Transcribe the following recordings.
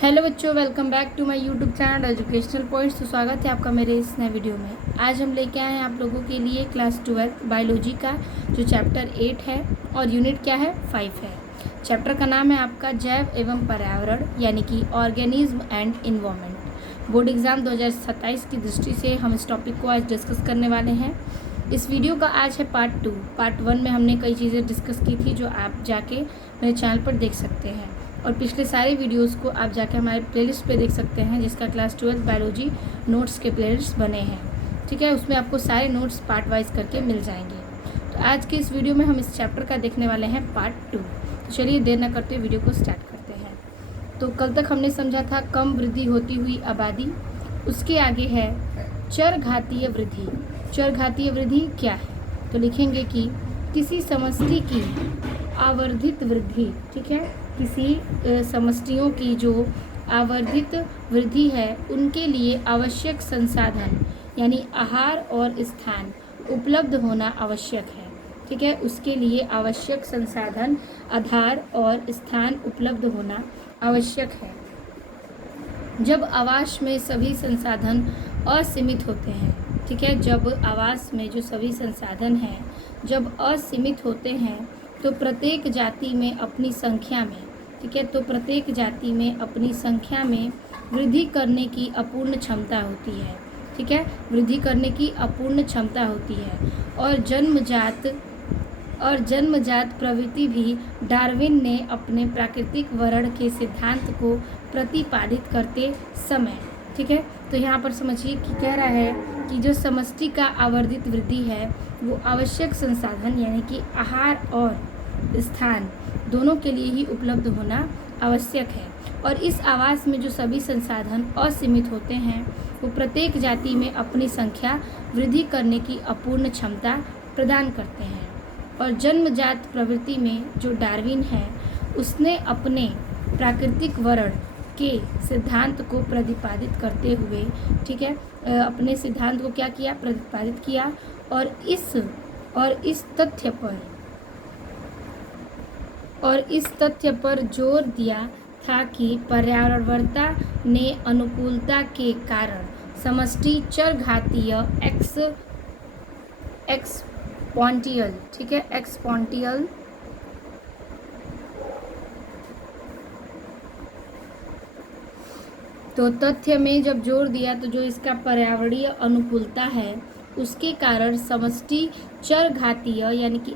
Hello बच्चों, welcome back to my YouTube channel educational points. तो स्वागत है आपका मेरे इस नए वीडियो में। आज हम लेके आए हैं आप लोगों के लिए क्लास 12 बायोलॉजी का जो चैप्टर 8 है और यूनिट क्या है 5 है। चैप्टर का नाम है आपका जैव एवं पर्यावरण यानी कि organism and environment. Board exam 2027 की दृष्टि से हम इस टॉपिक को आज डिस्कस करने वाले हैं। इस वीडियो का आज है पार्ट 2। पार्ट 1 में हमने कई चीज़ें डिस्कस की थी जो आप जाके मेरे चैनल पर देख सकते हैं, और पिछले सारे वीडियोस को आप जाके हमारे प्लेलिस्ट पे देख सकते हैं जिसका क्लास 12 बायोलॉजी नोट्स के प्लेलिस्ट बने हैं। ठीक है, उसमें आपको सारे नोट्स पार्ट वाइज करके मिल जाएंगे। तो आज के इस वीडियो में हम इस चैप्टर का देखने वाले हैं पार्ट 2। तो चलिए देर न करते वीडियो को स्टार्ट करते हैं। तो कल तक हमने समझा था कम वृद्धि होती हुई आबादी, उसके आगे है चरघातीय वृद्धि। चरघातीय वृद्धि क्या है? तो लिखेंगे कि किसी समष्टि की आवर्धित वृद्धि। ठीक है, किसी समष्टियों की जो आवर्धित वृद्धि है उनके लिए आवश्यक संसाधन यानी आहार और स्थान उपलब्ध होना आवश्यक है। ठीक है, उसके लिए आवश्यक संसाधन, आधार और स्थान उपलब्ध होना आवश्यक है। जब आवास में सभी संसाधन असीमित होते हैं, ठीक है, जब आवास में जो सभी संसाधन हैं जब असीमित होते हैं तो प्रत्येक जाति में अपनी संख्या में, ठीक है, तो प्रत्येक जाति में अपनी संख्या में वृद्धि करने की अपूर्ण क्षमता होती है। ठीक है, वृद्धि करने की अपूर्ण क्षमता होती है। और जन्मजात प्रवृत्ति भी डार्विन ने अपने प्राकृतिक वर्ण के सिद्धांत को प्रतिपादित करते समय, ठीक है, तो यहाँ पर समझिए कि कह रहा है कि जो समष्टि का आवर्धित वृद्धि है वो आवश्यक संसाधन यानी कि आहार और स्थान दोनों के लिए ही उपलब्ध होना आवश्यक है। और इस आवास में जो सभी संसाधन असीमित होते हैं वो प्रत्येक जाति में अपनी संख्या वृद्धि करने की अपूर्ण क्षमता प्रदान करते हैं। और जन्मजात प्रवृत्ति में जो डार्विन है उसने अपने प्राकृतिक वर्ण के सिद्धांत को प्रतिपादित करते हुए, ठीक है, अपने सिद्धांत को क्या किया? प्रतिपादित किया। और इस तथ्य पर जोर दिया था कि पर्यावरणीयता ने अनुकूलता के कारण समष्टि चरघातीय एक्सपोनेंशियल, ठीक है, एक्सपोनेंशियल तो तथ्य में जब जोर दिया तो जो इसका पर्यावरणीय अनुकूलता है उसके कारण समष्टि चरघातीय यानी कि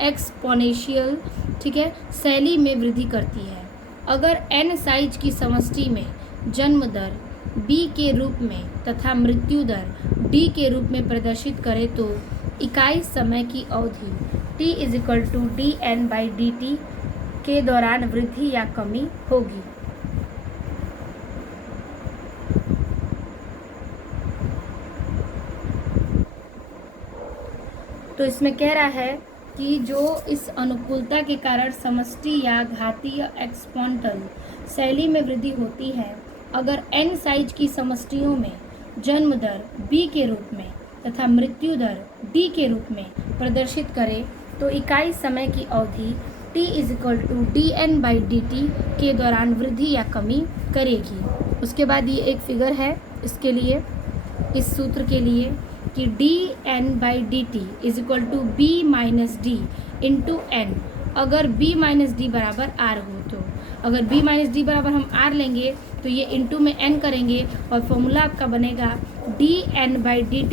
एक्सपोनेंशियल, ठीक है, शैली में वृद्धि करती है। अगर n साइज की समष्टि में जन्म दर b के रूप में तथा मृत्यु दर d के रूप में प्रदर्शित करे तो इकाई समय की अवधि t=dn/dt के दौरान वृद्धि या कमी होगी। तो इसमें कह रहा है कि जो इस अनुकूलता के कारण समष्टि या घातीय एक्सपोनेंशियल शैली में वृद्धि होती है, अगर n साइज की समष्टियों में जन्म दर b के रूप में तथा मृत्यु दर d के रूप में प्रदर्शित करे तो इकाई समय की अवधि t=dn/dt के दौरान वृद्धि या कमी करेगी। उसके बाद ये एक फिगर है इसके लिए, इस सूत्र के लिए कि dn/dt b-d इंटू n। अगर b-d बराबर r हो तो अगर b-d बराबर हम r लेंगे तो ये इंटू में n करेंगे और फॉर्मूला आपका बनेगा dn/dt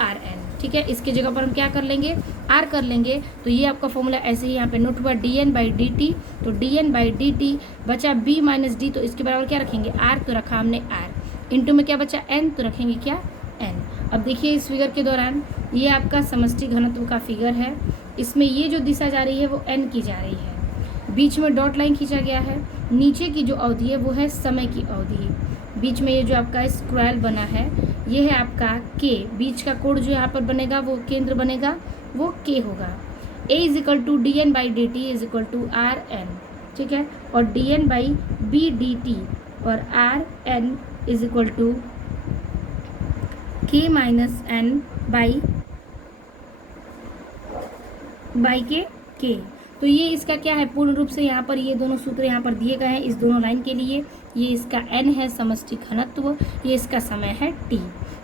rn। ठीक है, इसके जगह पर हम क्या कर लेंगे? r कर लेंगे। तो ये आपका फॉर्मूला ऐसे ही यहाँ पे नोट हुआ dn/dt। तो dn/dt बचा b-d, तो इसके बराबर क्या रखेंगे? r, तो रखा हमने r। इंटू में क्या बचा? n, तो रखेंगे क्या? n। अब देखिए इस फिगर के दौरान ये आपका समष्टि घनत्व का फिगर है। इसमें ये जो दिशा जा रही है वो n की जा रही है, बीच में डॉट लाइन खींचा गया है। नीचे की जो अवधि है वो है समय की अवधि। बीच में ये जो आपका स्क्वायर बना है ये है आपका k। बीच का कोण जो यहाँ पर बनेगा वो केंद्र बनेगा, वो k होगा। a=dn/dt rn, ठीक है, और dn/bdt और rn k-n/k। तो ये इसका क्या है, पूर्ण रूप से यहाँ पर ये दोनों सूत्र यहाँ पर दिए गए हैं इस दोनों लाइन के लिए। ये इसका n है समष्टि घनत्व, ये इसका समय है t।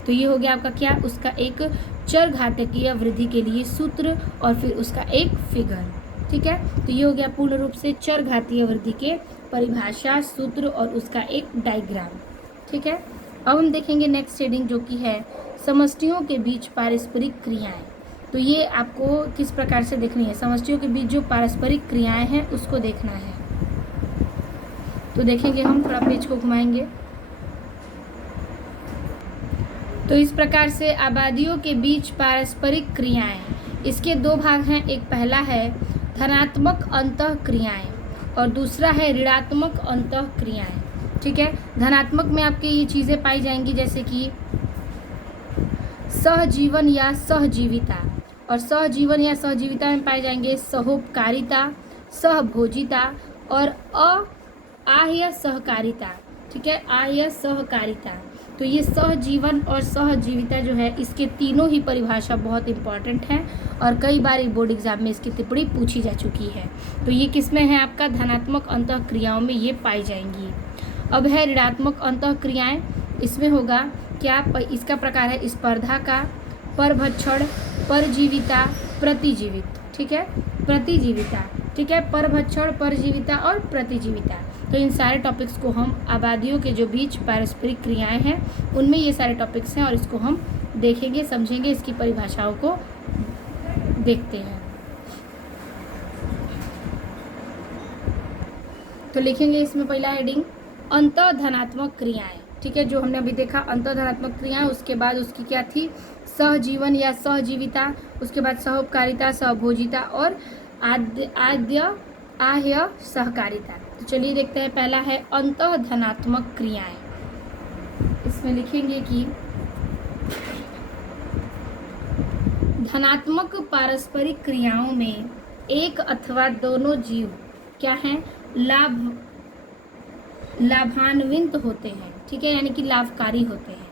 तो ये हो गया आपका क्या, उसका एक चर घातांकीय वृद्धि के लिए सूत्र और फिर उसका एक फिगर। ठीक है, तो ये हो गया पूर्ण रूप से चर घातीय वृद्धि के परिभाषा, सूत्र और उसका एक डायग्राम। ठीक है, अब हम देखेंगे नेक्स्ट हेडिंग जो कि है समष्टियों के बीच पारस्परिक क्रियाएं। तो ये आपको किस प्रकार से देखनी है, समष्टियों के बीच जो पारस्परिक क्रियाएं हैं उसको देखना है। तो देखेंगे हम, थोड़ा पेज को घुमाएंगे। तो इस प्रकार से आबादियों के बीच पारस्परिक क्रियाएं, इसके दो भाग हैं। एक पहला है धनात्मक अंतः क्रियाएं और दूसरा है ऋणात्मक अंतः क्रियाएं। ठीक है, धनात्मक में आपके ये चीज़ें पाई जाएंगी जैसे कि सहजीवन या सहजीविता, और सहजीवन या सहजीविता में पाए जाएंगे सहोपकारिता, सहभोजिता और आह्य सहकारिता। ठीक है, आह्य सहकारिता। तो ये सहजीवन और सहजीविता जो है इसके तीनों ही परिभाषा बहुत इंपॉर्टेंट है और कई बार बोर्ड एग्जाम में इसकी टिप्पणी पूछी जा चुकी है। तो ये किसमें है, आपका धनात्मक अंतः क्रियाओं में ये पाई जाएंगी। अब है ऋणात्मक अंतः क्रियाएं, इसमें होगा क्या, इसका प्रकार है स्पर्धा का, परभक्षण, परजीविता, प्रतिजीवित। ठीक है, प्रतिजीविता। ठीक है, परभक्षण, परजीविता और प्रतिजीविता। तो इन सारे टॉपिक्स को हम आबादियों के जो बीच पारस्परिक क्रियाएं हैं उनमें ये सारे टॉपिक्स हैं और इसको हम देखेंगे, समझेंगे, इसकी परिभाषाओं को देखते हैं। तो लिखेंगे इसमें पहला हेडिंग अंतः धनात्मक क्रियाएं। ठीक है, जो हमने अभी देखा अंतः धनात्मक क्रियाएं, उसके बाद उसकी क्या थी, सहजीवन या सहजीविता, उसके बाद सहोपकारिता, सहभोजिता और आह्य सहकारिता। तो चलिए देखते हैं, पहला है अंतः धनात्मक क्रियाएं। इसमें लिखेंगे कि धनात्मक पारस्परिक क्रियाओं में एक अथवा दोनों जीव क्या हैं, लाभान्वित होते हैं। ठीक है, यानी कि लाभकारी होते हैं।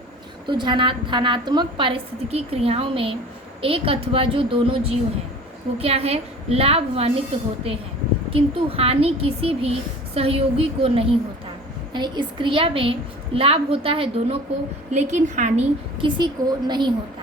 तो धनात्मक पारिस्थितिकी क्रियाओं में एक अथवा जो दोनों जीव हैं वो क्या है, लाभान्वित होते हैं, किंतु हानि किसी भी सहयोगी को नहीं होता। यानी इस क्रिया में लाभ होता है दोनों को लेकिन हानि किसी को नहीं होता।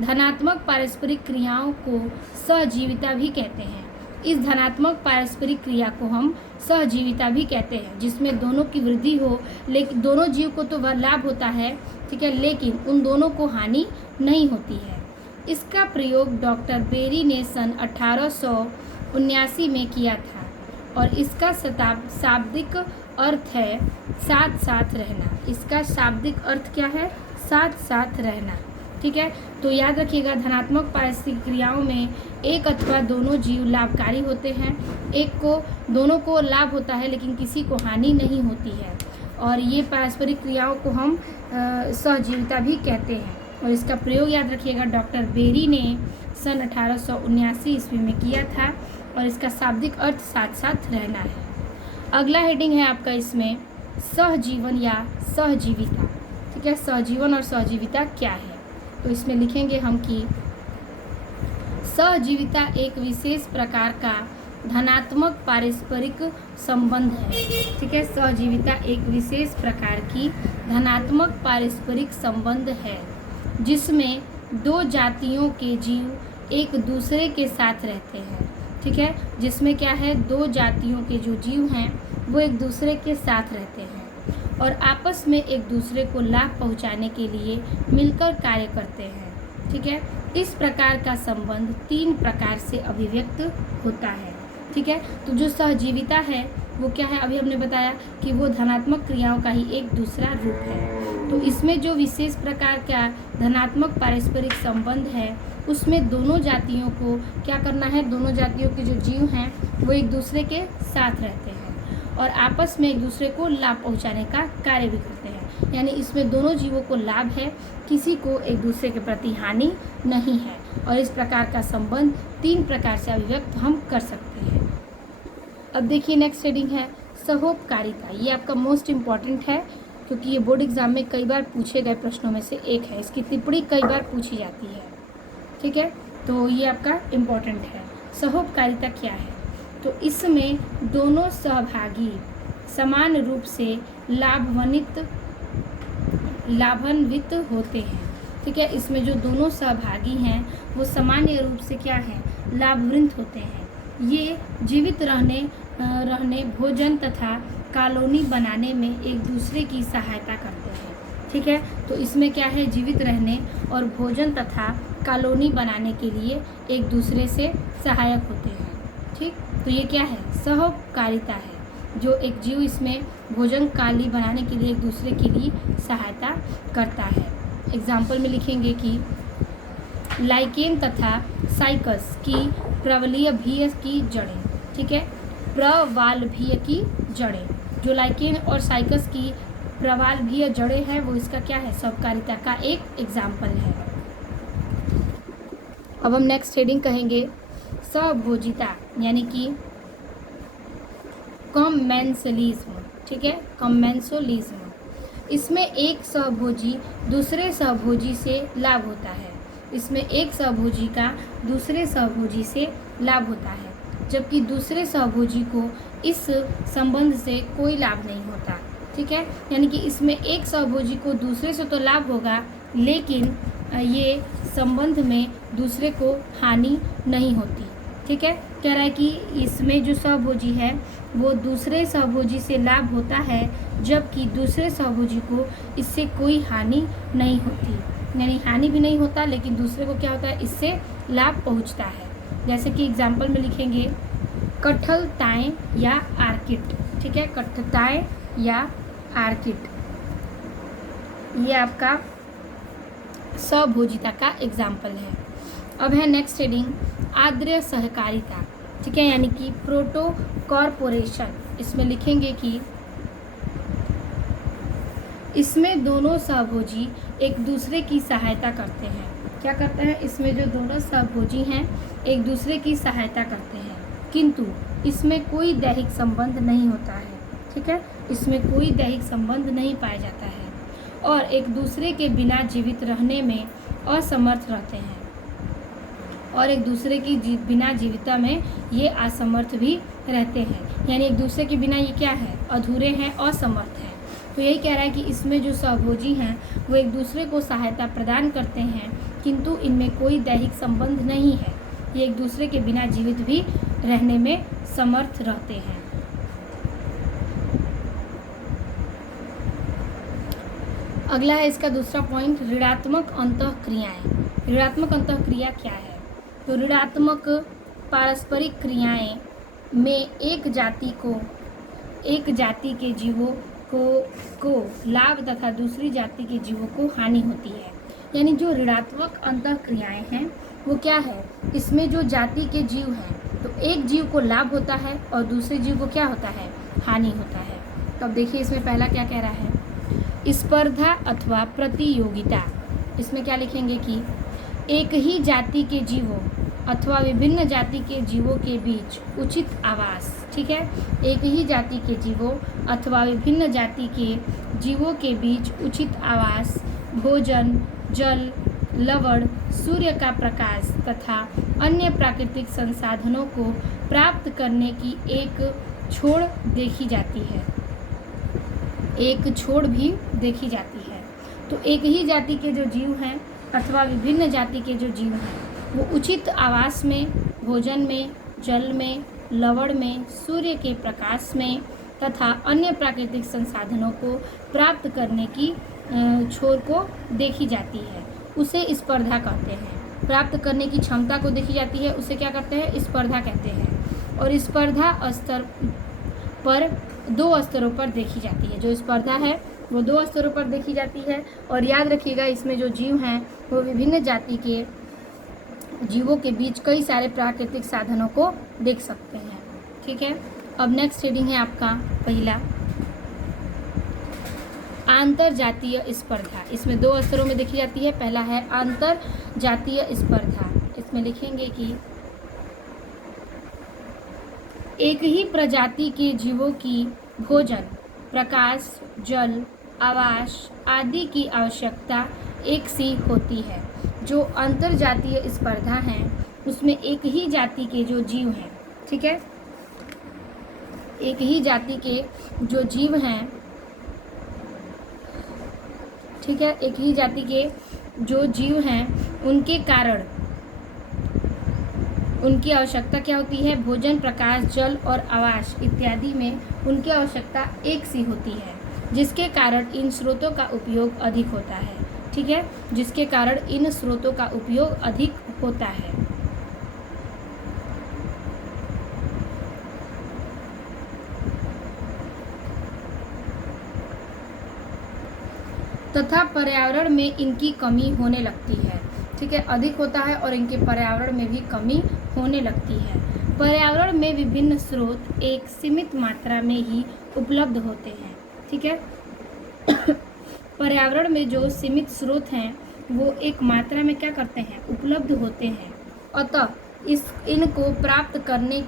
धनात्मक पारस्परिक क्रियाओं को सहजीविता भी कहते हैं। इस धनात्मक पारस्परिक क्रिया को हम सहजीविता भी कहते हैं, जिसमें दोनों की वृद्धि हो, लेकिन दोनों जीव को तो वह लाभ होता है। ठीक है, लेकिन उन दोनों को हानि नहीं होती है। इसका प्रयोग डॉक्टर बेरी ने सन 1879 में किया था और इसका शाब्दिक अर्थ है साथ साथ रहना। इसका शाब्दिक अर्थ क्या है, साथ साथ रहना। ठीक है, तो याद रखिएगा धनात्मक पारस्परिक क्रियाओं में एक अथवा दोनों जीव लाभकारी होते हैं। दोनों को लाभ होता है लेकिन किसी को हानि नहीं होती है, और ये पारस्परिक क्रियाओं को हम सहजीविता भी कहते हैं। और इसका प्रयोग याद रखिएगा डॉक्टर बेरी ने सन 1879 ईस्वी में किया था और इसका शाब्दिक अर्थ साथ साथ रहना है। अगला हेडिंग है आपका इसमें सहजीवन या सहजीविता। ठीक है, सहजीवन और सहजीविता क्या है, तो इसमें लिखेंगे हम कि सहजीविता एक विशेष प्रकार का धनात्मक पारस्परिक संबंध है। ठीक है, सहजीविता एक विशेष प्रकार की धनात्मक पारस्परिक संबंध है जिसमें दो जातियों के जीव एक दूसरे के साथ रहते हैं। ठीक है, जिसमें क्या है, दो जातियों के जो जीव हैं वो एक दूसरे के साथ रहते हैं और आपस में एक दूसरे को लाभ पहुंचाने के लिए मिलकर कार्य करते हैं। ठीक है, इस प्रकार का संबंध 3 प्रकार से अभिव्यक्त होता है। ठीक है, तो जो सहजीविता है वो क्या है, अभी हमने बताया कि वो धनात्मक क्रियाओं का ही एक दूसरा रूप है। तो इसमें जो विशेष प्रकार का धनात्मक पारस्परिक संबंध है उसमें दोनों जातियों को क्या करना है, दोनों जातियों के जो जीव हैं वो एक दूसरे के साथ रहते हैं और आपस में एक दूसरे को लाभ पहुंचाने का कार्य भी करते हैं। यानी इसमें दोनों जीवों को लाभ है, किसी को एक दूसरे के प्रति हानि नहीं है, और इस प्रकार का संबंध 3 प्रकार से अभिव्यक्त हम कर सकते हैं। अब देखिए नेक्स्ट हेडिंग है सहोपकारिता। ये आपका मोस्ट इम्पॉर्टेंट है क्योंकि ये बोर्ड एग्जाम में कई बार पूछे गए प्रश्नों में से एक है, इसकी टिप्पणी कई बार पूछी जाती है। ठीक है, तो ये आपका इम्पॉर्टेंट है। सहोपकारिता क्या है, तो इसमें दोनों सहभागी समान रूप से लाभान्वित होते हैं। ठीक है, इसमें जो दोनों सहभागी हैं वो सामान्य रूप से क्या है, लाभान्वित होते हैं। ये जीवित रहने भोजन तथा कॉलोनी बनाने में एक दूसरे की सहायता करते हैं। ठीक है, तो इसमें क्या है, जीवित रहने और भोजन तथा कॉलोनी बनाने के लिए एक दूसरे से सहायक होते हैं। ठीक, तो ये क्या है, सहकारिता है, जो एक जीव इसमें भोजन कॉलोनी बनाने के लिए एक दूसरे के लिए सहायता करता है। एग्जाम्पल में लिखेंगे कि लाइकेन तथा साइकस की प्रवालभीय की जड़ें। ठीक है, प्रवालभीय की जड़ें, जो लाइकेन और साइकस की प्रवालभीय जड़ें हैं वो इसका क्या है, सहकारिता का एक एग्जाम्पल है। अब हम नेक्स्ट हेडिंग कहेंगे सहभोजिता, यानी कि कॉमेंसलिज्म। ठीक है, कॉमेंसलिज्म, इसमें एक सहभोजी दूसरे सहभोजी से लाभ होता है। इसमें एक सहभोजी का दूसरे सहभोजी से लाभ होता है, जबकि दूसरे सहभोजी को इस संबंध से कोई लाभ नहीं होता। ठीक है, यानी कि इसमें एक सहभोजी को दूसरे से तो लाभ होगा, लेकिन ये संबंध में दूसरे को हानि नहीं होती। ठीक है, कह रहा है कि इसमें जो सहभोजी है वो दूसरे सहभोजी से लाभ होता है, जबकि दूसरे सहभोजी को इससे कोई हानि नहीं होती, यानी हानि भी नहीं होता लेकिन दूसरे को क्या होता है, इससे लाभ पहुंचता है। जैसे कि एग्जाम्पल में लिखेंगे कठलताएं या आर्किड। ठीक है, कठलताएं या आर्किड, ये आपका सहभोजिता का एग्जाम्पल है। अब है नेक्स्ट हेडिंग आद्र सहकारिता। ठीक है, यानी कि प्रोटो कॉर्पोरेशन। इसमें लिखेंगे कि इसमें दोनों सहभोजी एक दूसरे की सहायता करते हैं। क्या करते हैं, इसमें जो दोनों सहभोजी हैं एक दूसरे की सहायता करते हैं, किंतु इसमें कोई दैहिक संबंध नहीं होता है। ठीक है, इसमें कोई दैहिक संबंध नहीं पाया जाता है और एक दूसरे के बिना जीवित रहने में असमर्थ रहते हैं, और एक दूसरे की बिना जीविता में ये असमर्थ भी रहते हैं, यानी एक दूसरे के बिना ये क्या है, अधूरे हैं, असमर्थ हैं। तो यही कह रहा है कि इसमें जो सहभोजी हैं वो एक दूसरे को सहायता प्रदान करते हैं, किंतु इनमें कोई दैहिक संबंध नहीं है, ये एक दूसरे के बिना जीवित भी रहने में समर्थ रहते हैं। अगला है इसका दूसरा पॉइंट, ऋणात्मक अंतःक्रियाएं। ऋणात्मक अंतःक्रिया क्या है, तो ऋणात्मक पारस्परिक क्रियाएं में एक जाति के जीवों को लाभ तथा दूसरी जाति के जीवों को हानि होती है। यानी जो ऋणात्मक अंतःक्रियाएं हैं वो क्या है, इसमें जो जाति के जीव हैं तो एक जीव को लाभ होता है और दूसरे जीव को क्या होता है, हानि होता है। तो अब देखिए इसमें पहला क्या कह रहा है, स्पर्धा अथवा प्रतियोगिता। इसमें क्या लिखेंगे कि एक ही जाति के जीवों अथवा विभिन्न जाति के जीवों के बीच उचित आवास। ठीक है, एक ही जाति के जीवों अथवा विभिन्न जाति के जीवों के बीच उचित आवास, भोजन, जल, लवण, सूर्य का प्रकाश तथा अन्य प्राकृतिक संसाधनों को प्राप्त करने की एक छोड़ देखी जाती है, एक छोड़ भी देखी जाती है। तो एक ही जाति के जो जीव हैं अथवा विभिन्न जाति के जो जीव हैं वो उचित आवास में, भोजन में, जल में, लवण में, सूर्य के प्रकाश में तथा अन्य प्राकृतिक संसाधनों को प्राप्त करने की छोर को देखी जाती है, उसे स्पर्धा कहते हैं। प्राप्त करने की क्षमता को देखी जाती है, उसे क्या कहते हैं, स्पर्धा कहते हैं। और स्पर्धा स्तर पर दो स्तरों पर देखी जाती है, जो स्पर्धा है वो दो स्तरों पर देखी जाती है। और याद रखिएगा इसमें जो जीव हैं वो विभिन्न जाति के जीवों के बीच कई सारे प्राकृतिक साधनों को देख सकते हैं। ठीक है, अब नेक्स्ट हेडिंग है आपका पहला, आंतर जातीय स्पर्धा। इसमें दो स्तरों में देखी जाती है। पहला है आंतर जातीय स्पर्धा। इसमें लिखेंगे कि एक ही प्रजाति के जीवों की भोजन, प्रकाश, जल, आवास आदि की आवश्यकता एक सी होती है। जो अंतर जातीय स्पर्धा हैं उसमें एक ही जाति के जो जीव हैं, ठीक है, एक ही जाति के जो जीव हैं, ठीक है, एक ही जाति के जो जीव हैं उनके कारण उनकी आवश्यकता क्या होती है, भोजन, प्रकाश, जल और आवास इत्यादि में उनकी आवश्यकता एक सी होती है, जिसके कारण इन स्रोतों का उपयोग अधिक होता है। ठीक है, जिसके कारण इन स्रोतों का उपयोग अधिक होता है। तथा पर्यावरण में इनकी कमी होने लगती है। ठीक है, अधिक होता है और इनके पर्यावरण में भी कमी होने लगती है। पर्यावरण में विभिन्न स्रोत एक सीमित मात्रा में ही उपलब्ध होते हैं। ठीक है, पर्यावरण में जो सीमित स्रोत हैं वो एक मात्रा में क्या करते हैं, उपलब्ध होते हैं। अतः इनको प्राप्त करने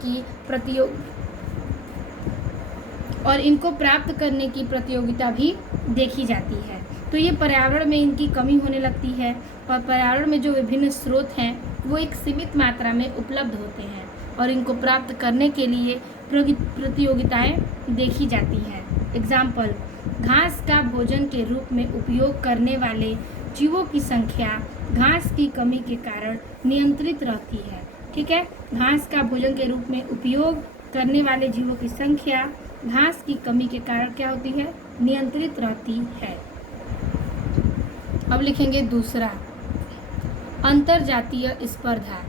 की प्रतियोगिता भी देखी जाती है। तो ये पर्यावरण में इनकी कमी होने लगती है और पर्यावरण में जो विभिन्न स्रोत हैं वो एक सीमित मात्रा में उपलब्ध होते हैं और इनको प्राप्त करने के लिए प्रतियोगिताएं देखी जाती हैं। एग्जाम्पल, घास का भोजन के रूप में उपयोग करने वाले जीवों की संख्या घास की कमी के कारण नियंत्रित रहती है। ठीक है, घास का भोजन के रूप में उपयोग करने वाले जीवों की संख्या घास की कमी के कारण क्या होती है, नियंत्रित रहती है। अब लिखेंगे दूसरा, अंतरजातीय स्पर्धा।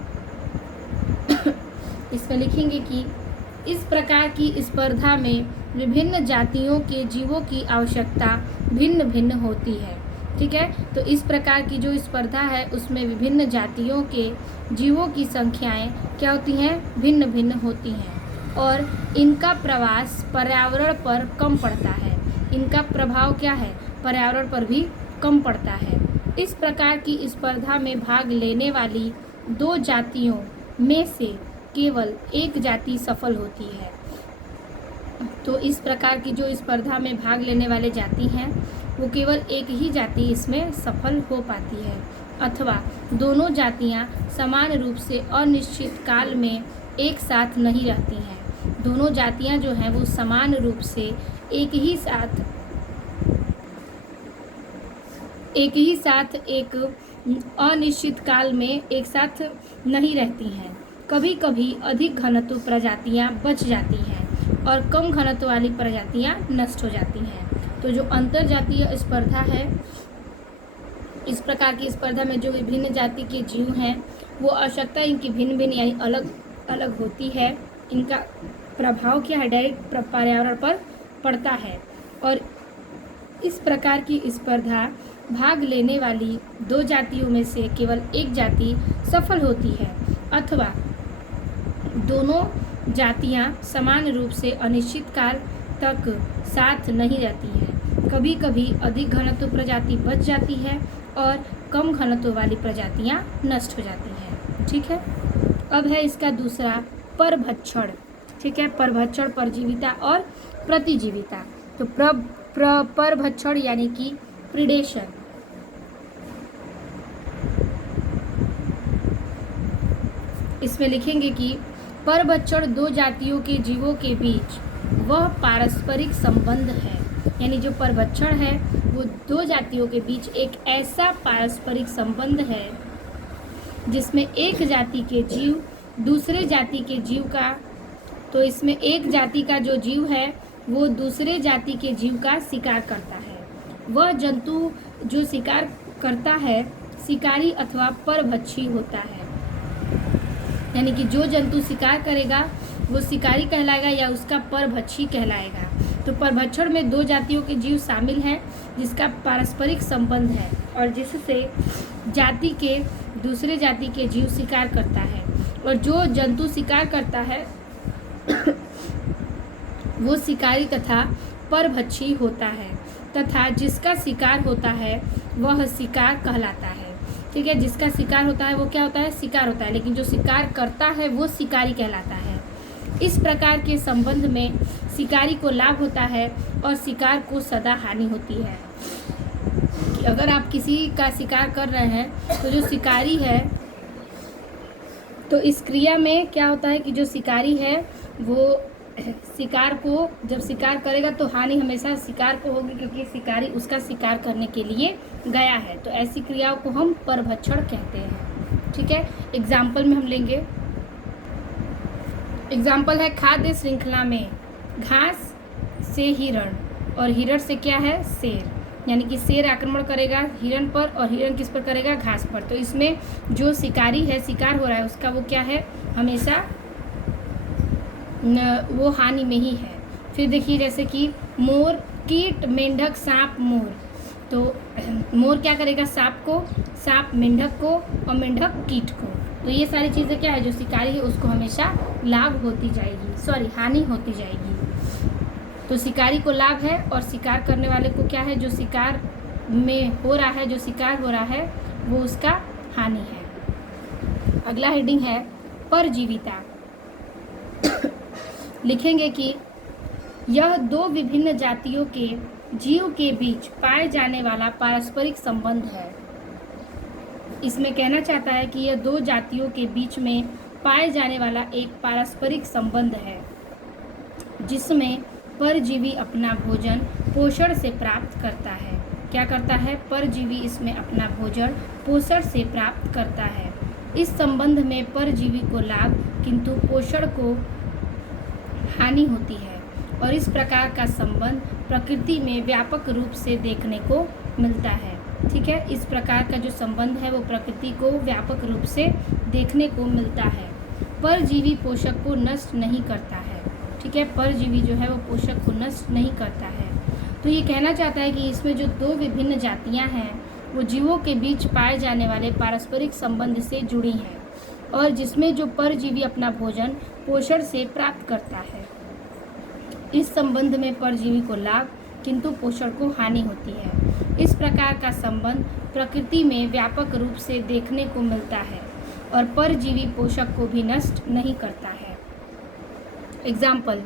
इसमें लिखेंगे कि इस प्रकार की स्पर्धा में विभिन्न जातियों के जीवों की आवश्यकता भिन्न भिन्न होती है। ठीक है, तो इस प्रकार की जो स्पर्धा है उसमें विभिन्न जातियों के जीवों की संख्याएं क्या होती हैं, भिन्न भिन्न होती हैं और इनका प्रवास पर्यावरण पर कम पड़ता है। इनका प्रभाव क्या है, पर्यावरण पर भी कम पड़ता है। इस प्रकार की स्पर्धा में भाग लेने वाली दो जातियों में से केवल एक जाति सफल होती है। तो इस प्रकार की जो स्पर्धा में भाग लेने वाले जाति हैं वो केवल एक ही जाति इसमें सफल हो पाती है, अथवा दोनों जातियां समान रूप से अनिश्चित काल में एक साथ नहीं रहती हैं। दोनों जातियां जो हैं वो समान रूप से एक ही साथ एक अनिश्चित काल में एक साथ नहीं रहती हैं। कभी कभी अधिक घनत्व प्रजातियां बच जाती हैं और कम घनत्व वाली प्रजातियां नष्ट हो जाती हैं। तो जो अंतरजातीय स्पर्धा है, इस प्रकार की स्पर्धा में जो विभिन्न जाति के जीव हैं वो आवश्यकता इनकी भिन्न भिन्न यानी अलग अलग होती है। इनका प्रभाव क्या है, डायरेक्ट पर्यावरण पर पड़ता है और इस प्रकार की स्पर्धा भाग लेने वाली दो जातियों में से केवल एक जाति सफल होती है, अथवा दोनों जातियां समान रूप से अनिश्चित काल तक साथ नहीं रहती हैं। कभी कभी अधिक घनत्व प्रजाति बच जाती है और कम घनत्व वाली प्रजातियां नष्ट हो जाती हैं। ठीक है, अब है इसका दूसरा, परभक्षण। ठीक है, परभक्षण, परजीविता और प्रतिजीविता। तो परभक्षण यानी कि प्रीडेशन। इसमें लिखेंगे कि परभक्षण दो जातियों के जीवों के बीच वह पारस्परिक संबंध है, यानी जो परभक्षण है वो दो जातियों के बीच एक ऐसा पारस्परिक संबंध है जिसमें एक जाति के जीव दूसरे जाति के जीव का, तो इसमें एक जाति का जो जीव है वो दूसरे जाति के जीव का शिकार करता है। वह जंतु जो शिकार करता है शिकारी अथवा परभक्षी होता है, यानी कि जो जंतु शिकार करेगा वो शिकारी कहलाएगा या उसका परभक्षी कहलाएगा। तो परभक्षण में दो जातियों के जीव शामिल हैं जिसका पारस्परिक संबंध है और जिससे जाति के दूसरे जाति के जीव शिकार करता है और जो जंतु शिकार करता है वो शिकारी तथा परभक्षी होता है तथा जिसका शिकार होता है वह शिकार कहलाता है। ठीक है, जिसका शिकार होता है वो क्या होता है, शिकार होता है, लेकिन जो शिकार करता है वो शिकारी कहलाता है। इस प्रकार के संबंध में शिकारी को लाभ होता है और शिकार को सदा हानि होती है। कि अगर आप किसी का शिकार कर रहे हैं तो जो शिकारी है, तो इस क्रिया में क्या होता है कि जो शिकारी है वो शिकार को जब शिकार करेगा तो हानि हमेशा शिकार को होगी, क्योंकि शिकारी उसका शिकार करने के लिए गया है। तो ऐसी क्रियाओं को हम परभक्षण कहते हैं। ठीक है, एग्जाम्पल में हम लेंगे। एग्जाम्पल है खाद्य श्रृंखला में घास से हिरण और हिरण से क्या है, शेर। यानी कि शेर आक्रमण करेगा हिरण पर और हिरण किस पर करेगा, घास पर। तो इसमें जो शिकारी है, शिकार हो रहा है उसका वो क्या है, हमेशा वो हानि में ही है। फिर देखिए जैसे कि मोर, कीट, मेंढक, सांप, मोर। तो मोर क्या करेगा, सांप को, सांप मेंढक को और मेंढक कीट को। तो ये सारी चीज़ें क्या है, जो शिकारी है उसको हमेशा लाभ होती जाएगी, सॉरी हानि होती जाएगी। तो शिकारी को लाभ है और शिकार करने वाले को क्या है, जो शिकार में हो रहा है, जो शिकार हो रहा है वो उसका हानि है। अगला हेडिंग है परजीविता। लिखेंगे कि यह दो विभिन्न जातियों के जीव के बीच पाए जाने वाला पारस्परिक संबंध है। इसमें कहना चाहता है कि यह दो जातियों के बीच में पाए जाने वाला एक पारस्परिक संबंध है, जिसमें परजीवी अपना भोजन पोषण से प्राप्त करता है। क्या करता है, परजीवी इसमें अपना भोजन पोषण से प्राप्त करता है। इस संबंध में परजीवी को लाभ किंतु पोषण को हानि होती है, और इस प्रकार का संबंध प्रकृति में व्यापक रूप से देखने को मिलता है। ठीक है, इस प्रकार का जो संबंध है वो प्रकृति को व्यापक रूप से देखने को मिलता है। परजीवी पोषक को नष्ट नहीं करता है। ठीक है, परजीवी जो है वो पोषक को नष्ट नहीं करता है। तो ये कहना चाहता है कि इसमें जो दो विभिन्न जातियां हैं वो जीवों के बीच पाए जाने वाले पारस्परिक संबंध से जुड़ी हैं, और जिसमें जो परजीवी अपना भोजन पोषण से प्राप्त करता है। इस संबंध में परजीवी को लाभ किंतु पोषण को हानि होती है। इस प्रकार का संबंध प्रकृति में व्यापक रूप से देखने को मिलता है, और परजीवी पोषक को भी नष्ट नहीं करता है। एग्जाम्पल,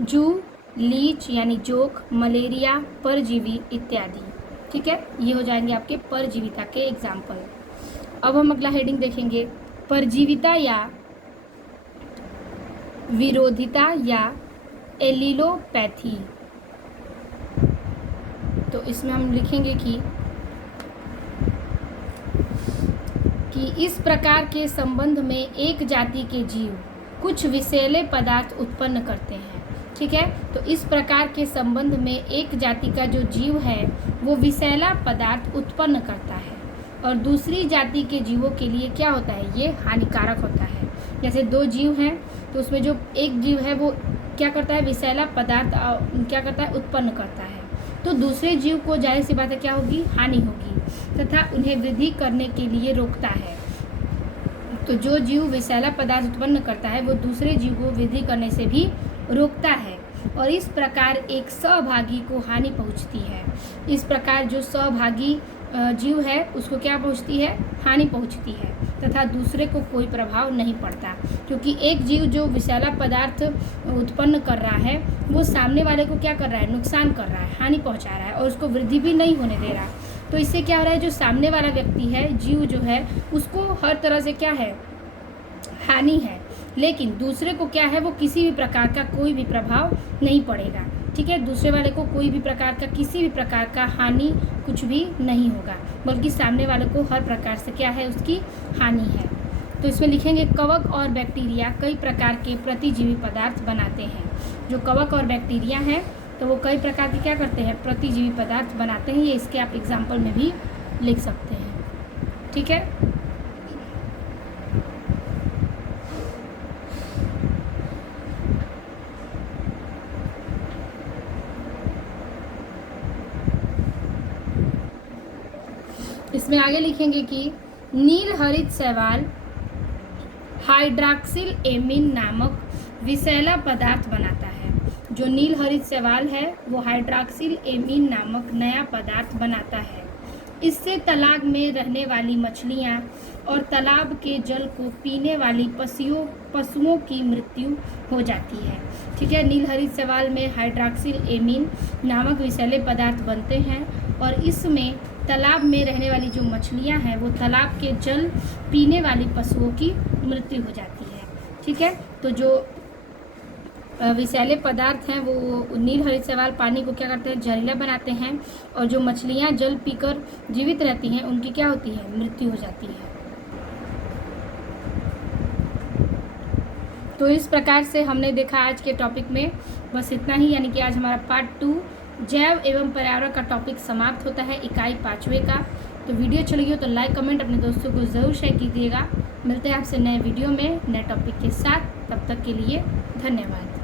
जू, लीच यानी जोक, मलेरिया, परजीवी इत्यादि। ठीक है, ये हो जाएंगे आपके परजीविता के एग्जाम्पल। अब हम अगला हेडिंग देखेंगे, परजीविता या विरोधिता या एलिलोपैथी। तो इसमें हम लिखेंगे कि इस प्रकार के संबंध में एक जाति के जीव कुछ विषैले पदार्थ उत्पन्न करते हैं। ठीक है, तो इस प्रकार के संबंध में एक जाति का जो जीव है वो विषैला पदार्थ उत्पन्न करता है, और दूसरी जाति के जीवों के लिए क्या होता है, ये हानिकारक होता है। जैसे दो जीव हैं तो उसमें जो एक जीव है वो क्या करता है, विषैला पदार्थ क्या करता है, उत्पन्न करता है। तो दूसरे जीव को जाहिर सी बात है क्या होगी, हानि होगी, तथा उन्हें वृद्धि करने के लिए रोकता है। तो जो जीव विषैला पदार्थ उत्पन्न करता है वो दूसरे जीव को वृद्धि करने से भी रोकता है, और इस प्रकार एक सहभागी को हानि पहुंचती है। इस प्रकार जो सहभागी जीव है उसको क्या पहुंचती है, हानि पहुंचती है, तथा दूसरे को कोई प्रभाव नहीं पड़ता, क्योंकि एक जीव जो विषैला पदार्थ उत्पन्न कर रहा है वो सामने वाले को क्या कर रहा है, नुकसान कर रहा है, हानि पहुंचा रहा है, और उसको वृद्धि भी नहीं होने दे रहा। तो इससे क्या हो रहा है, जो सामने वाला व्यक्ति है, जीव जो है, उसको हर तरह से क्या है, हानि है, लेकिन दूसरे को क्या है, वो किसी भी प्रकार का कोई भी प्रभाव नहीं पड़ेगा। ठीक है, दूसरे वाले को कोई भी प्रकार का, किसी भी प्रकार का हानि कुछ भी नहीं होगा, बल्कि सामने वाले को हर प्रकार से क्या है, उसकी हानि है। तो इसमें लिखेंगे, कवक और बैक्टीरिया कई प्रकार के प्रतिजीवी पदार्थ बनाते हैं। जो कवक और बैक्टीरिया हैं तो वो कई प्रकार के क्या करते हैं, प्रतिजीवी पदार्थ बनाते हैं। ये इसके आप एग्जाम्पल में भी लिख सकते हैं। ठीक है, इसमें आगे लिखेंगे कि नील हरित शैवाल हाइड्रॉक्सिल एमीन नामक विषैला पदार्थ बनाता है। जो नील हरित शैवाल है वो हाइड्रॉक्सिल एमीन नामक नया पदार्थ बनाता है। इससे तालाब में रहने वाली मछलियाँ और तालाब के जल को पीने वाली पशुओं की मृत्यु हो जाती है। ठीक है, नील हरित शैवाल में हाइड्रॉक्सिल एमीन नामक विषैले पदार्थ बनते हैं, और इसमें तालाब में रहने वाली जो मछलियां हैं वो तालाब के जल पीने वाली पशुओं की मृत्यु हो जाती है। ठीक है, तो जो विषैले पदार्थ हैं वो नील हरित शैवाल पानी को क्या करते हैं, जहरीला बनाते हैं। और जो मछलियाँ जल पीकर जीवित रहती हैं उनकी क्या होती है, मृत्यु हो जाती है। तो इस प्रकार से हमने देखा आज के टॉपिक में बस इतना ही, यानी कि आज हमारा पार्ट 2 जैव एवं पर्यावरण का टॉपिक समाप्त होता है, इकाई 5वें का। तो वीडियो अच्छी लगी हो तो लाइक कमेंट अपने दोस्तों को ज़रूर शेयर कीजिएगा। मिलते हैं आपसे नए वीडियो में नए टॉपिक के साथ, तब तक के लिए धन्यवाद।